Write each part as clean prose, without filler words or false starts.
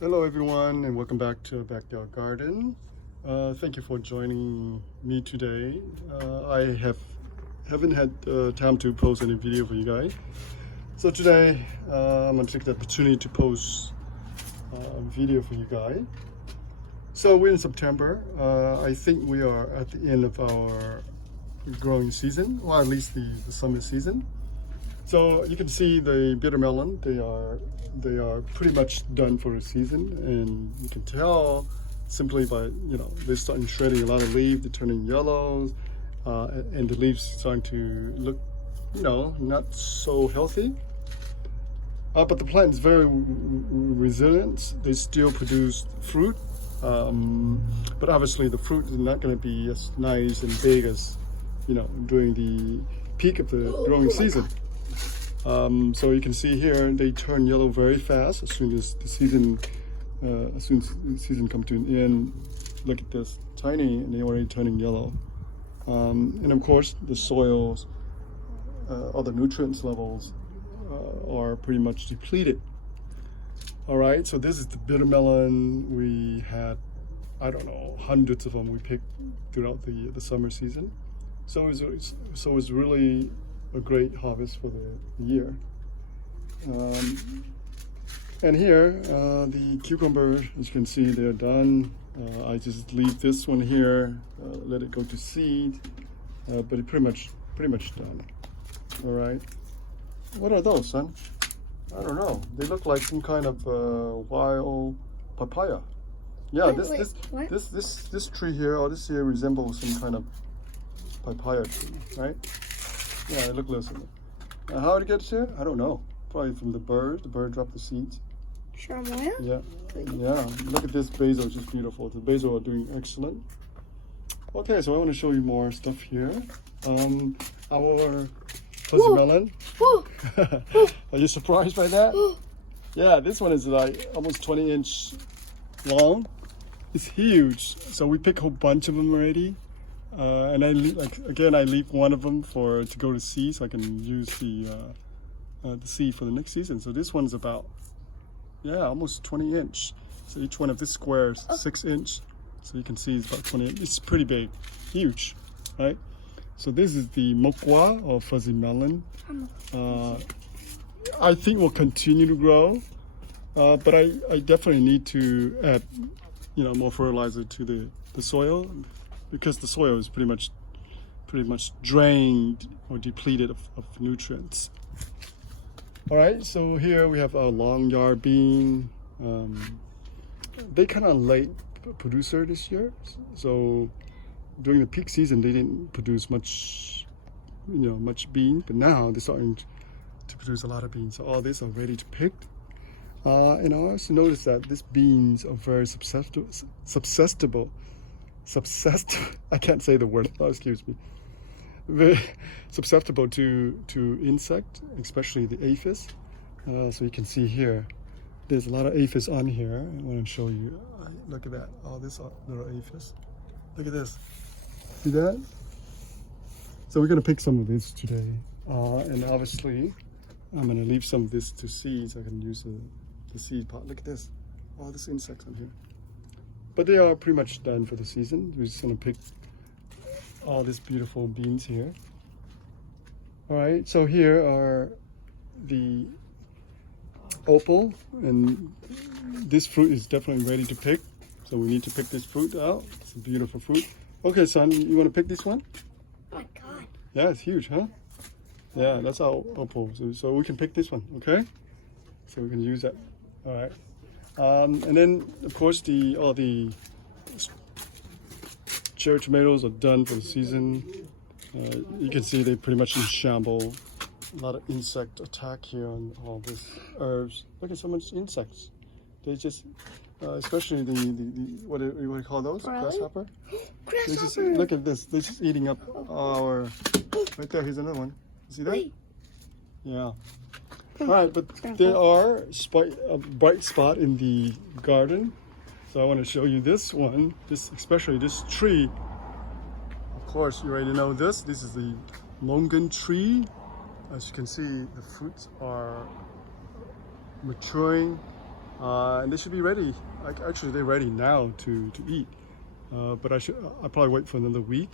Hello everyone and welcome back to Backyard Garden. Thank you for joining me today. Haven't had time to post any video for you guys. So today I'm going to take the opportunity to post a video for you guys. So we're in September. I think we are at the end of our growing season, or at least the summer season. So you can see the bitter melon, they are pretty much done for the season, and you can tell simply by, they're starting shredding a lot of leaves, they're turning yellows, and the leaves starting to look, not so healthy. But the plant is very resilient. They still produce fruit, but obviously the fruit is not going to be as nice and big as, during the peak of the growing season. So you can see here they turn yellow very fast as soon as the season comes to an end. Look at this, tiny, and they're already turning yellow. And of course the soils, all the nutrients levels are pretty much depleted. All right, so this is the bitter melon. We had, I don't know, hundreds of them we picked throughout the summer season. So it's really a great harvest for the year. And here, the cucumbers, as you can see, they're done. I just leave this one here, let it go to seed, but it's pretty much done. All right. What are those, son? I don't know. They look like some kind of wild papaya. Yeah, this tree here, or this here resembles some kind of papaya tree, right? Yeah, it looks like it. How did it get here? I don't know. Probably from the bird. The bird dropped the seeds. Sharmoya? Yeah. Yeah. Look at this basil, it's just beautiful. The basil are doing excellent. Okay, so I want to show you more stuff here. Our fuzzy melon. Are you surprised by that? Yeah, this one is like almost 20-inch long. It's huge. So we picked a whole bunch of them already. And I leave one of them to go to seed, so I can use the seed for the next season. So this one's about, almost 20-inch. So each one of this square is 6-inch. So you can see it's about 20. It's pretty big, huge, right? So this is the mokwa, or fuzzy melon. I think will continue to grow, but I definitely need to add, more fertilizer to the soil, because the soil is pretty much drained or depleted of nutrients. All right, so here we have our long yard bean. They kind of late producer this year, so during the peak season they didn't produce much bean, but now they're starting to produce a lot of beans. So all these are ready to pick. And I also noticed that these beans are very susceptible. I can't say the word. Oh, excuse me. Very susceptible to insect, especially the aphis. So you can see here, there's a lot of aphis on here. I want to show you. Look at that. Oh, this little aphis. Look at this. See that? So we're gonna pick some of this today, and obviously, I'm gonna leave some of this to seed so I can use the seed pot. Look at this. All these insects on here. But they are pretty much done for the season. We're just gonna pick all these beautiful beans here. All right, so here are the opal, and this fruit is definitely ready to pick. So we need to pick this fruit out. It's a beautiful fruit. Okay, son, you wanna pick this one? Oh my God. Yeah, it's huge, huh? Yeah, that's our opal. So we can pick this one, okay? So we can use that. All right. And then, of course, all the cherry tomatoes are done for the season. You can see they pretty much in shambles. A lot of insect attack here on all these herbs. Look at so much insects. They just, especially the what do you call those? Grasshopper? Grasshopper. Look at this. They're just eating up our. Right there. Here's another one. You see that? Wait. Yeah. All right, but there are a bright spot in the garden. So I want to show you this one, especially this tree. Of course, you already know this. This is the Longan tree. As you can see, the fruits are maturing. and they should be ready. Actually, they're ready now to eat. But I probably wait for another week.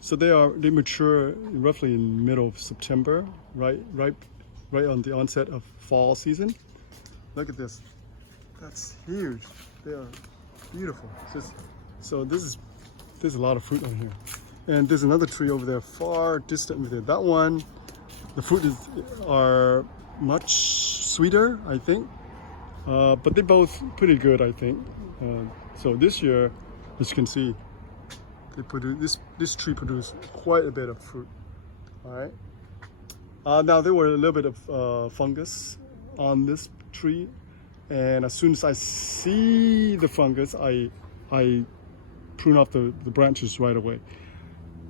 So they mature roughly in middle of September, right on the onset of fall season. Look at this. That's huge. They are beautiful. So there's a lot of fruit on here. And there's another tree over there, far distant over there. That one, the fruit are much sweeter, I think. But they're both pretty good, I think. So this year, as you can see, this tree produced quite a bit of fruit. All right. Now there were a little bit of fungus on this tree, and as soon as I see the fungus, I prune off the branches right away.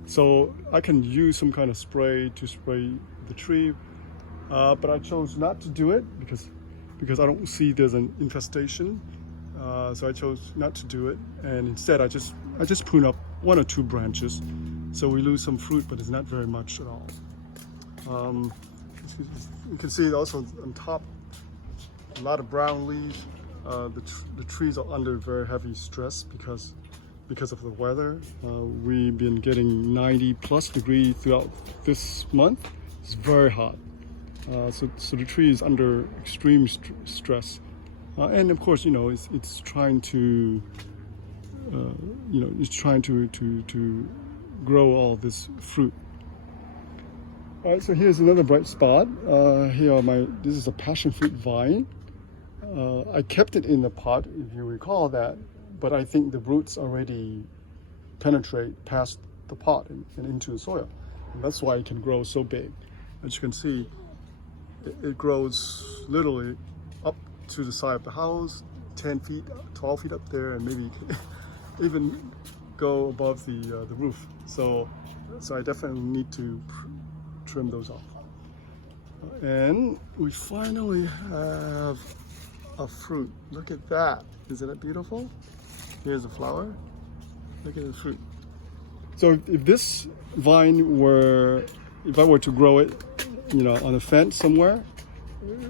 So I can use some kind of spray to spray the tree, but I chose not to do it because I don't see there's an infestation. So I chose not to do it, and instead I just prune up 1 or 2 branches, so we lose some fruit, but it's not very much at all. You can see also on top a lot of brown leaves. The trees are under very heavy stress because of the weather. We've been getting 90+ degrees throughout this month. It's very hot. So the tree is under extreme stress. And of course, it's trying to, it's trying to grow all this fruit. All right, so here's another bright spot. This is a passion fruit vine. I kept it in the pot, if you recall that, but I think the roots already penetrate past the pot and into the soil. And that's why it can grow so big. As you can see, it grows literally up to the side of the house, 10 feet, 12 feet up there, and maybe even go above the roof. So I definitely need to trim those off. And we finally have a fruit. Look at that. Isn't it beautiful? Here's a flower. Look at the fruit. So if this vine if I were to grow it, on a fence somewhere,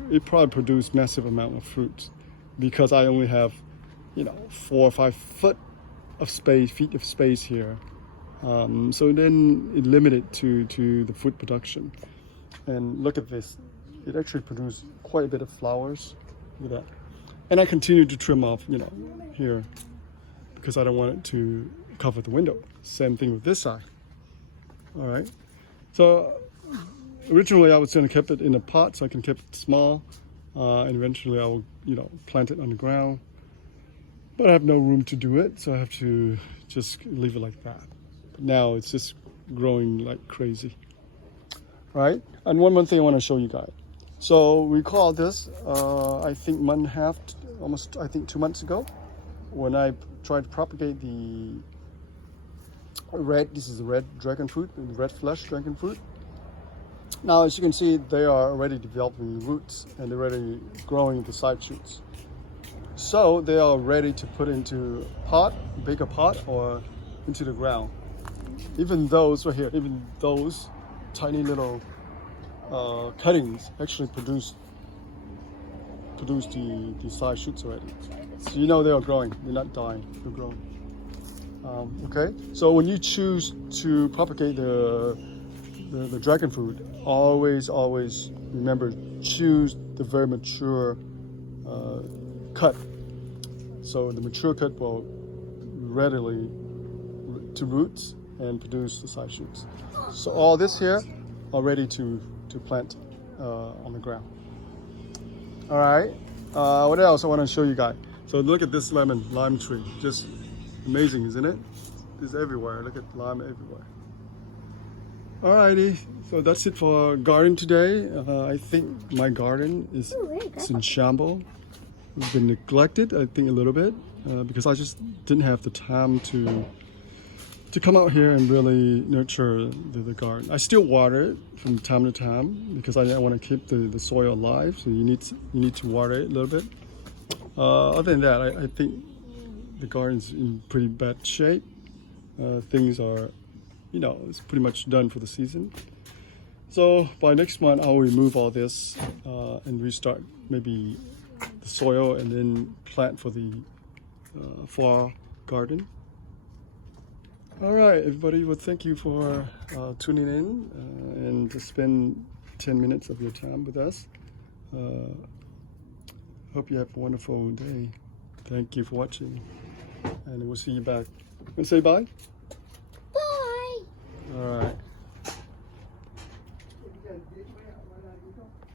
it probably produce massive amount of fruit, because I only have 4 or 5 feet of space here. So then it limited to the fruit production. And look at this, it actually produced quite a bit of flowers. Look at that. And I continue to trim off here, because I don't want it to cover the window. Same thing with this side. All right, so originally I was going to keep it in a pot so I can keep it small, and eventually I will plant it on the ground, but I have no room to do it, so I have to just leave it like that. But now it's just growing like crazy. Right, and one more thing I want to show you guys. So we call this I think month and a half, almost 2 months ago, when I tried to propagate the this is the red dragon fruit, the red flesh dragon fruit. Now, as you can see, they are already developing roots and they're already growing the side shoots. So they are ready to put into bigger pot, or into the ground. Even those right here, even those tiny little cuttings actually produce the side shoots already. So they are growing, they're not dying, they're growing. Okay, so when you choose to propagate the dragon fruit, always remember, choose the very mature cut. So the mature cut will readily to roots and produce the side shoots. So all this here are ready to plant on the ground. All right, what else I want to show you guys? So look at this lime tree, just amazing, isn't it? It's everywhere. Look at lime everywhere. Alrighty, so that's it for garden today. I think my garden is in shambles. It's been neglected, I think, a little bit, because I just didn't have the time to come out here and really nurture the garden. I still water it from time to time because I want to keep the soil alive. So you need to water it a little bit. Other than that, I think the garden's in pretty bad shape. Things are, it's pretty much done for the season. So by next month, I'll remove all this and restart maybe the soil and then plant for the flower garden. All right, everybody. Well, thank you for tuning in and to spend 10 minutes of your time with us. Hope you have a wonderful day. Thank you for watching, and we'll see you back. Want to say bye? Bye. All right.